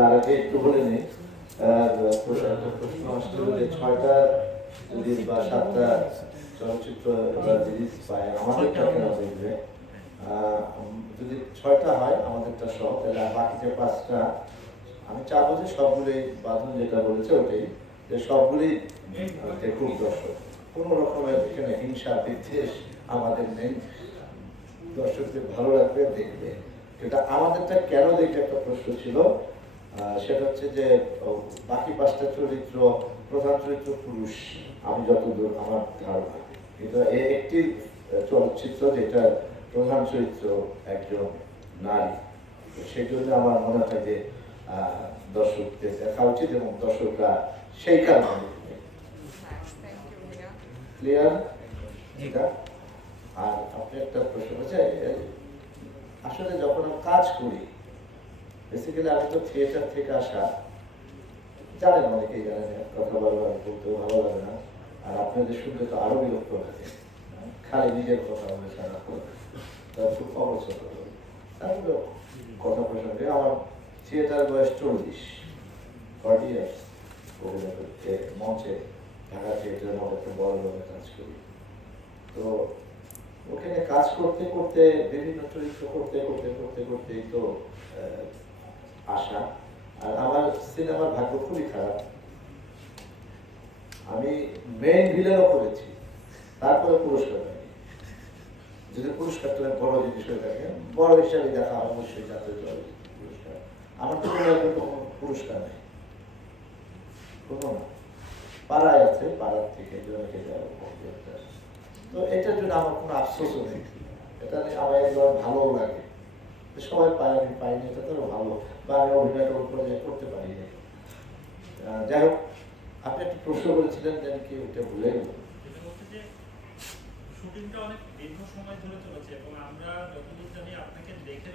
তার আগে একটু বলে নেই প্রশ্ন আসছিল যে 6টা যদি বা 7টা চলচ্চিত্র রিলিজ পায় আমাদেরটা কেন দেখবে, যদি 6টা হয় আমাদেরটা সহ, তাহলে বাকি যে 5টা আমি চাবো যে সবগুলোই বাঁধন যেটা বলেছে ওটাই, যে সবগুলোই দেখুক দর্শক, কোনো রকমের এখানে হিংসা বিদ্বেষ আমাদের নেই, দর্শকদের ভালো লাগবে দেখবে। এটা আমাদেরটা কেন দেখবে একটা প্রশ্ন ছিল, সেটা হচ্ছে যে বাকি 5টা চরিত্র প্রধান চরিত্র পুরুষ, আমি যতদূর আমার ধারণা, কিন্তু একটি চলচ্চিত্র যেটা প্রধান চরিত্র একজন নারী, সেই জন্য আমার মনে হয় যে দর্শকদের দেখা উচিত এবং দর্শকরা সেই কারণে ক্লিয়ার। এটা আর আপনি একটা প্রশ্ন হচ্ছে, আসলে যখন আমি কাজ করি, বেসিক্যালি আমি তো থিয়েটার থেকে আসা, জানেন অনেকেই জানেন, কথা বারবার বলতে ভালো লাগে না, আর আপনাদের শুনতে তো আরো বিরক্ত লাগে, খালি নিজের কথা বলে সারাক্ষণ, তার খুব অবসর তারপরে কথা প্রসঙ্গে আমার থিয়েটার বয়স 40 ইয়ার্স, অভিনয় করতে মঞ্চে ঢাকা থিয়েটারের মতো একটা বড় রকমের কাজ করি। তো ওখানে কাজ করতে করতে বিভিন্ন চরিত্র করতে করতে করতে করতেই তো আসা। আর আমার সিনেমার ভাগ্য খুবই খারাপ, আমি মেইন ভিলেনও করেছি, তারপরে পুরস্কার পাইনি। যদি পুরস্কারটা বড় জিনিস হয়ে থাকে, বড় হিসাবে দেখা অবশ্যই জাতীয় পুরস্কার, আমার তো কোনো পুরস্কার নেই, কোনো না। পাড়ায় আছে, পাড়ার থেকে জনকে যাওয়া, তো এটার জন্য আমার কোনো আফসোসও নেই, এটা নিয়ে আমার একবার ভালো লাগে, সবাই পায় আমি পাইনি, এটা তো ভালো, বা আমি অভিনয়টা উপরে করতে পারি না। যাই হোক, আপনি একটা প্রশ্ন করেছিলেন যেন কি ওইটা ভুলে গেল। শুটিংটা অনেক দীর্ঘ সময় ধরে চলেছে এবং আমরা যতদূর জানি আপনাকে দেখে